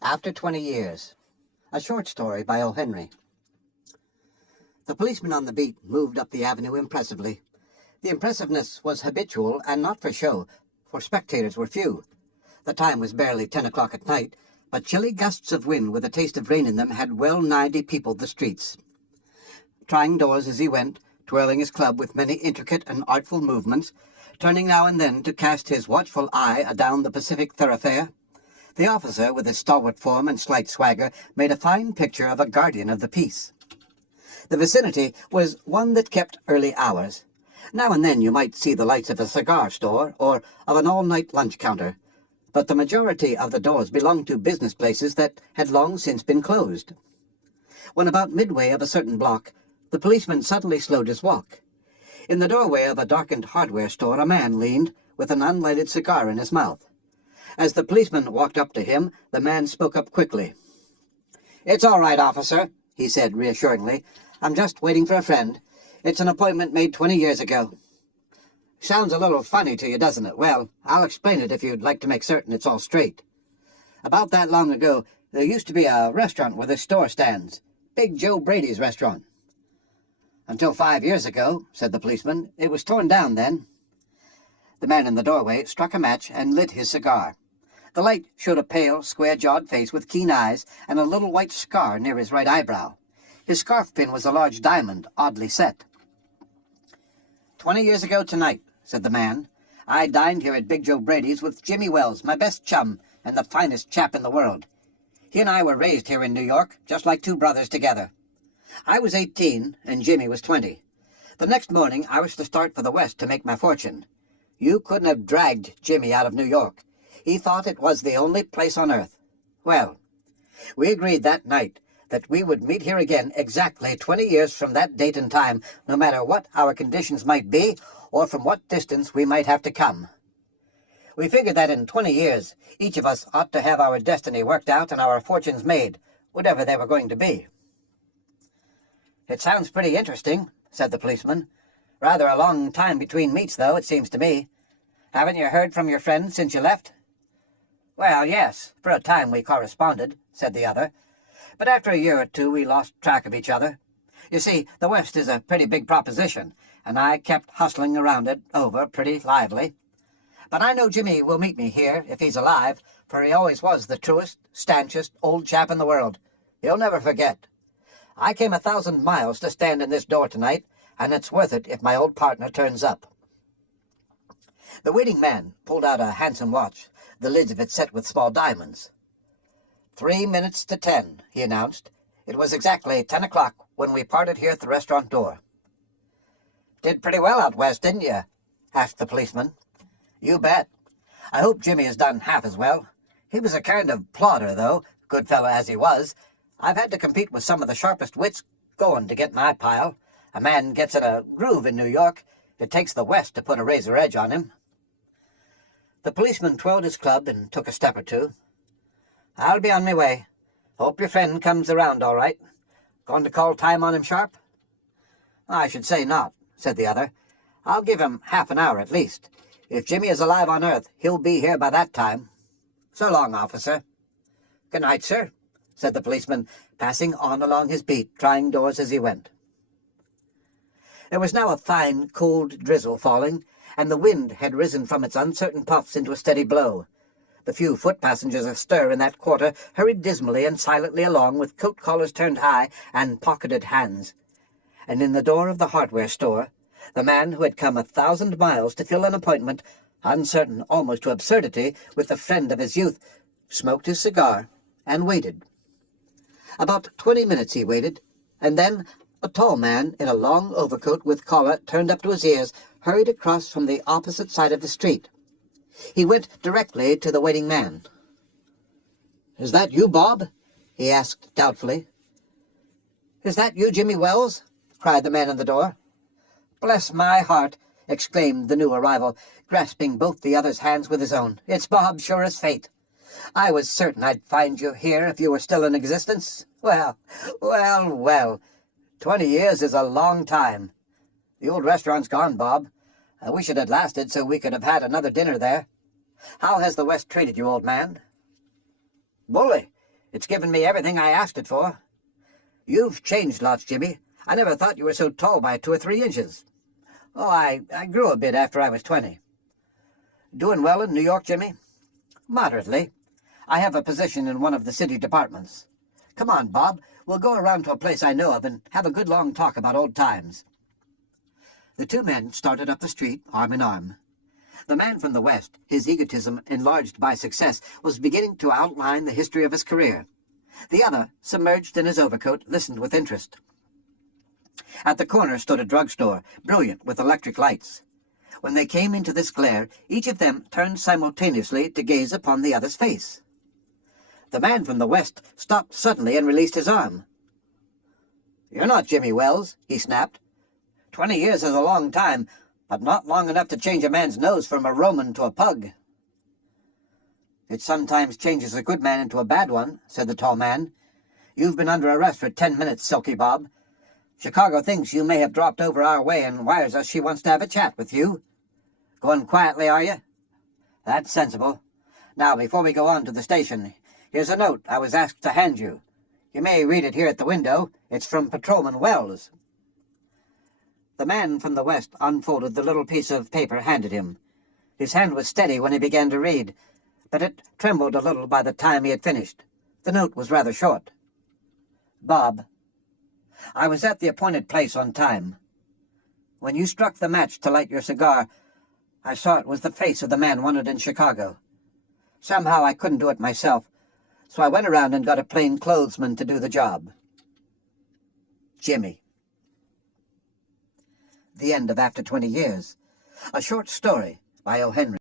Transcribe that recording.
After 20 Years. A short story by O.Henry. The policeman on the beat moved up the avenue impressively. The impressiveness was habitual and not for show, for spectators were few. The time was barely 10 o'clock at night, but chilly gusts of wind with a taste of rain in them had well-nigh depeopled the streets. Trying doors as he went, twirling his club with many intricate and artful movements, turning now and then to cast his watchful eye adown the Pacific thoroughfare, the officer, with his stalwart form and slight swagger, made a fine picture of a guardian of the peace. The vicinity was one that kept early hours. Now and then you might see the lights of a cigar store or of an all-night lunch counter, but the majority of the doors belonged to business places that had long since been closed. When about midway of a certain block, the policeman suddenly slowed his walk. In the doorway of a darkened hardware store a man leaned, with an unlighted cigar in his mouth. As the policeman walked up to him, the man spoke up quickly. "It's all right, officer," he said reassuringly. "I'm just waiting for a friend. It's an appointment made 20 years ago. Sounds a little funny to you, doesn't it? Well, I'll explain it if you'd like to make certain it's all straight. About that long ago, there used to be a restaurant where this store stands. Big Joe Brady's restaurant." "Until 5 years ago," said the policeman. "It was torn down then." The man in the doorway struck a match and lit his cigar. The light showed a pale, square-jawed face with keen eyes and a little white scar near his right eyebrow. His scarf pin was a large diamond, oddly set. 20 years ago tonight," said the man, "I dined here at Big Joe Brady's with Jimmy Wells, my best chum and the finest chap in the world. He and I were raised here in New York, just like two brothers together. I was 18 and Jimmy was 20. The next morning I was to start for the West to make my fortune. You couldn't have dragged Jimmy out of New York. He thought it was the only place on earth. Well, we agreed that night that we would meet here again exactly 20 years from that date and time, no matter what our conditions might be or from what distance we might have to come. We figured that in 20 years, each of us ought to have our destiny worked out and our fortunes made, whatever they were going to be." "It sounds pretty interesting," said the policeman. "Rather a long time between meets, though, it seems to me. Haven't you heard from your friend since you left?" "Well, yes, for a time we corresponded," said the other. "But after a year or two we lost track of each other. You see, the West is a pretty big proposition, and I kept hustling around it over pretty lively. But I know Jimmy will meet me here if he's alive, for he always was the truest, stanchest old chap in the world. He'll never forget. I came 1,000 miles to stand in this door tonight, and it's worth it if my old partner turns up." The waiting man pulled out a handsome watch, the lids of it set with small diamonds. 3 minutes to 10, he announced. It was exactly 10 o'clock when we parted here at the restaurant door. "Did pretty well out West, didn't you?" asked the policeman. "You bet. I hope Jimmy has done half as well. He was a kind of plodder, though, good fellow as he was. I've had to compete with some of the sharpest wits going to get my pile. A man gets in a groove in New York. It takes the West to put a razor edge on him." The policeman twirled his club and took a step or two. "I'll be on my way. Hope your friend comes around all right. Going to call time on him sharp?" "I should say not," said the other. "I'll give him half an hour at least. If Jimmy is alive on earth, he'll be here by that time. So long, officer." "Good night, sir," said the policeman, passing on along his beat, trying doors as he went. There was now a fine, cold drizzle falling, and the wind had risen from its uncertain puffs into a steady blow. The few foot passengers astir in that quarter hurried dismally and silently along with coat collars turned high and pocketed hands. And in the door of the hardware store, the man who had come 1,000 miles to fill an appointment, uncertain almost to absurdity, with the friend of his youth, smoked his cigar and waited. About 20 minutes he waited, and then a tall man in a long overcoat with collar turned up to his ears hurried across from the opposite side of the street. He went directly to the waiting man. "Is that you, Bob?" he asked doubtfully. "Is that you, Jimmy Wells?" cried the man in the door. "Bless my heart," exclaimed the new arrival, grasping both the other's hands with his own. "It's Bob, sure as fate. I was certain I'd find you here if you were still in existence. Well, well, well. 20 years is a long time. The old restaurant's gone, Bob. I wish it had lasted so we could have had another dinner there. How has the West treated you, old man?" "Bully. It's given me everything I asked it for. You've changed lots, Jimmy. I never thought you were so tall by 2 or 3 inches. Oh, I grew a bit after I was 20. Doing well in New York, Jimmy? Moderately. I have a position in one of the city departments. Come on, Bob. We'll go around to a place I know of and have a good long talk about old times. The two men started up the street, arm in arm. The man from the West, his egotism enlarged by success, was beginning to outline the history of his career. The other, submerged in his overcoat, listened with interest. At the corner stood a drugstore, brilliant with electric lights. When they came into this glare, each of them turned simultaneously to gaze upon the other's face. The man from the West stopped suddenly and released his arm. "You're not Jimmy Wells," he snapped. 20 years is a long time, but not long enough to change a man's nose from a Roman to a pug. "It sometimes changes a good man into a bad one," said the tall man. "You've been under arrest for 10 minutes, Silky Bob. Chicago thinks you may have dropped over our way and wires us she wants to have a chat with you. Going quietly, are you? That's sensible. Now, before we go on to the station, here's a note I was asked to hand you. You may read it here at the window. It's from Patrolman Wells." The man from the West unfolded the little piece of paper handed him. His hand was steady when he began to read, but it trembled a little by the time he had finished. The note was rather short. "Bob, I was at the appointed place on time. When you struck the match to light your cigar, I saw it was the face of the man wanted in Chicago. Somehow I couldn't do it myself, so I went around and got a plainclothesman to do the job. Jimmy." The end of After 20 Years, a short story by O.Henry.